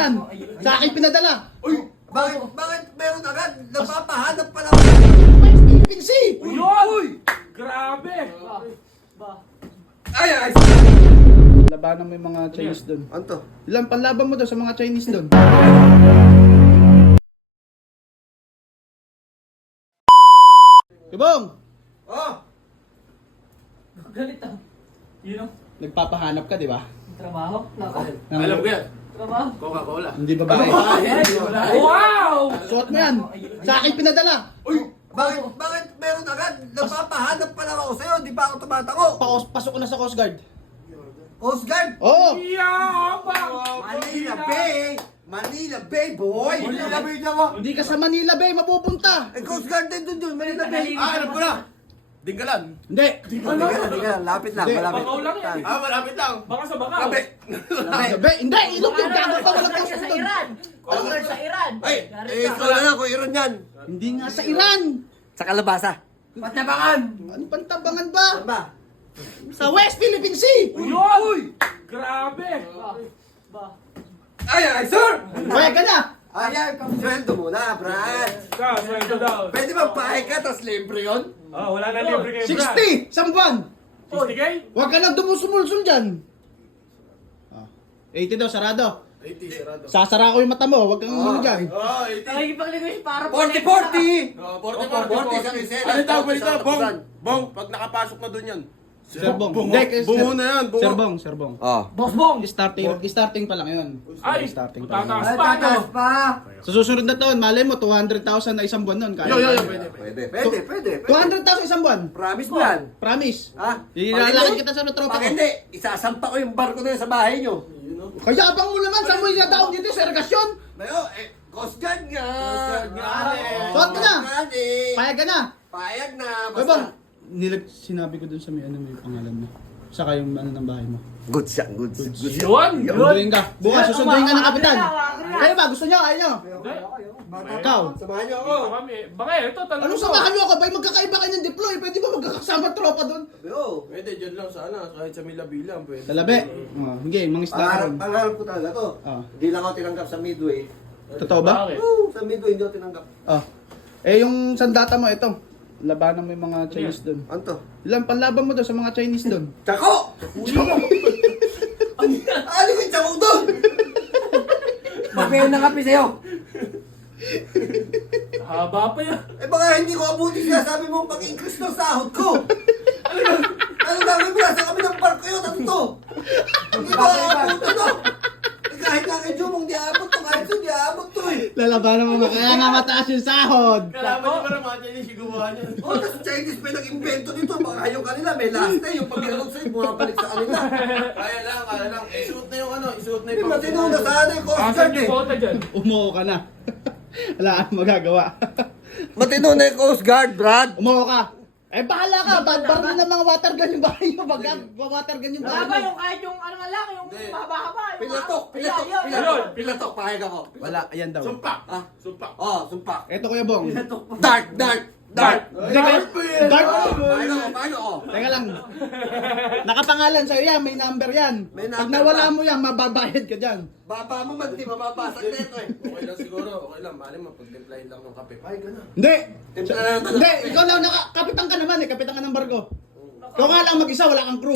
yan? Sa akin pinadala. Uy! Bakit meron agad? Napapahanap pa lang. West Philippine Sea! Uy! Grabe! Ay, ay! Labanan mo yung mga Chinese doon. Ano to? Ilan panlaban mo doon sa mga Chinese doon? Ibong! Oh! Galit ah. Yun ang Nagpapahanap ka, di ba? trabaho. Nako. Alam ko yan. Trabaho. Coca-Cola. Hindi babae. Wow! Suot mo yan. Sa akin pinadala. Uy! Bakit meron agad? Napapahanap pa lang ako sa'yo. Di pa ako tumatako. Pasok ko na sa Coast Guard. Coast Guard! Oo! Yaba! Manila Bay! Manila Bay, boy! Manila Bay na ako. Hindi ka sa Manila Bay mapupunta. Eh, Coast Guard din dun. Manila Bay. Alam ko na! Dinggalan! Hindi. Di ka lang. Lapit lang. Hindi. Malapit. Bakaw lang yan. Malapit lang! Baka sa bakaw. Kabe! Gabi. Hindi. Ilog yung gago pa. Walang Sa Coast doon. Iran. Coast sa Iran. Ay! Galit Eh, ka. ikaw na lang kung Iran yan. Hindi nga sa Iran. Sa Kalabasa. Patabangan! Ano pantabangan ba? Saan ba? Sa West Philippine Sea. Uy! Grabe! Ba. Ay, ay, sir! Bayag ka na. Ay, sweldo muna, Brad. Ka, sweldo daw. Pwede ba pahay ka, tas libre yun? Wala na libre kayo, Brad. 60. Isang buwan. 60K? Huwag ka nang dumusumulsun dyan. 80 daw, sarado. 80, sarado. Sasara ko yung mata mo. Huwag kang ano dyan. Oh, 80! Nakikipag-negosyo para 40-40! Oh, 40 sa Rizal. Ano tawag ba 40 dito? sa Bong! Tapusan. Bong! Pag nakapasok na doon yan. Sir Bong. Bungo. Hindi, Bungo na yan, bungo. Sir Bong, Sir Bong. Oh. Boss Bong. Starting pa lang yun. Ay! Starting pa lang. Tataas pa, no? pa! Sa susunod na taon, malay mo, 200,000 na isang buwan nun. Kaya. Yo, Pwede. pwede. 200,000 isang buwan. Promise mo yan. Promise. Ha? Ilalakad kita sa tropa Pag ko. hindi, isasampa ko yung barko na yun sa bahay nyo. Kaya abang mo naman, saan mo iladaon dito sa ergasyon? Mayo, Coast Guard nga! Suot ka na. Payag Payag ka na. Payag na! Ay bang, Basta. sinabi ko dun sa may pangalan mo. Saka yung ano ng bahay mo. Good siya, good siya. Yun! Susunduin ka. Bukas, susunduin ka ng kapitan. Agree na. Kayo ba? Gusto nyo? Ayaw nyo? Ikaw? Samahan nyo ako. Dito kami. Baka ito, talaga. Anong samahan nyo ako? Bay, magkakaiba kayo ng deploy. Pwede ba magkakasama tropa dun? Mayo, Pwede, dyan lang sana. Kahit sa Milabilang, pwede. Talabi. Hindi, mangisda ka ron. pangarap ko talaga to. Ah. Hindi lang ako tinanggap sa Midway. Totoo ba? Bakit? Sa Midway hindi ako tinanggap. Yung sandata mo, ito. Labanan mo yung mga Chinese doon. Ano to? Ilan panlaban mo doon sa mga Chinese doon? Tsako! Ano yung tsako doon? Magkayo ng kape sa'yo. Haba pa yan. Eh baka hindi ko abuti siya. Sabi mo pag-increase ng sahod ko. Ano gagawin mo? Nasa kami ng barko yun. Ano to? Hindi ko abuti to. Eh kahit nga kay Jumong di aabot to. Kahit so di aabot to eh. Lalabanan mo ba? Kaya nga mataas yung sahod. Kalaman niyo ba naman yan yung sigubuhan niya? Oh, tas Chinese pa nag-invento dito. Baka yung kanila may last day. Yung pag-alok sa'yo, bumabalik sa kanila. Kaya lang. Isuot na yung ano, isuot na Hindi yung matino na sana yung Coast Asan Guard yung eh. quota dyan? Umuho ka na. Wala kang magagawa. Matino na yung Coast Guard, Brad. Umuho ka. Eh bahala ka. Baril ng mga water gun yung bahay mo. Water gun yung bahay Wala ba mo. yung kahit yung ano nga lang, yung Hindi. mahaba-haba. yung Pilatok, ano. pilatok, Yan, yan. pilatok, pilatok, pahayag ako. Wala, ayan daw. Sumpak! Ah, Sumpak! oh, sumpak. Eto Kuya Bong. Dark, dark, dark. Dark. Pahayag ako, pahayag ako. Teka lang. Nakapangalan sa'yo yan. May number yan. May Pag number nawala ba? mo yan, mababayad ka dyan. Baba mo man, di mababasag na ito eh. Okay lang siguro, okay lang. Mali mo, pag-templahin lang ng kape. Ay, gana. Hindi. Timpla na lang Hindi. Ikaw lang. Kapitan ka naman eh. Kapitan ka ng barko. Ikaw nga lang mag-isa. Wala kang crew.